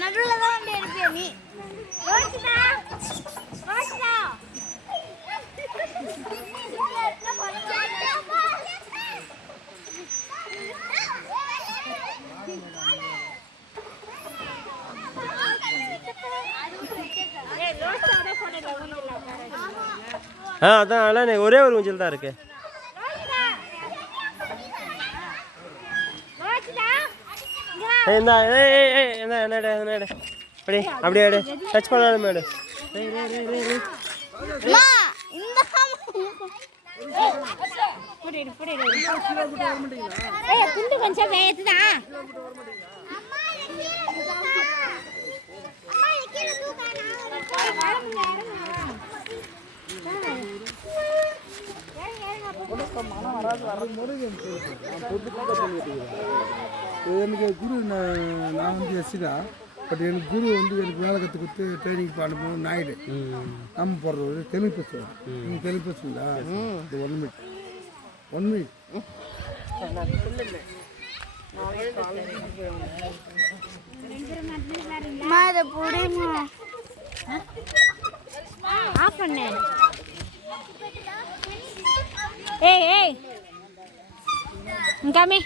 நடுவுலதான் இருப்பியா நீ? அதான் அதெல்லாம் ஒரே ஒரு ஊஞ்சல் தான் இருக்கு. என்னடா அப்படி அப்படியே டச் பண்ணாலும் மேடு. கொஞ்சம் வேத்துதான் எனக்கு குரு நான் வந்து எஸ்சிடா. பட் எனக்கு குரு வந்து எனக்கு வேலை கற்று கொடுத்து ட்ரைனிங் பண்ணணும் நாயுடு. நம்ம போடுறது தெலுங்கு பேசுவேன். நீங்கள் தெலுங்கு பேசுவீங்களா? இது 1 மினிட் 1 மினிட். ஆஃப் பண்ணு. ஏய் கம்மி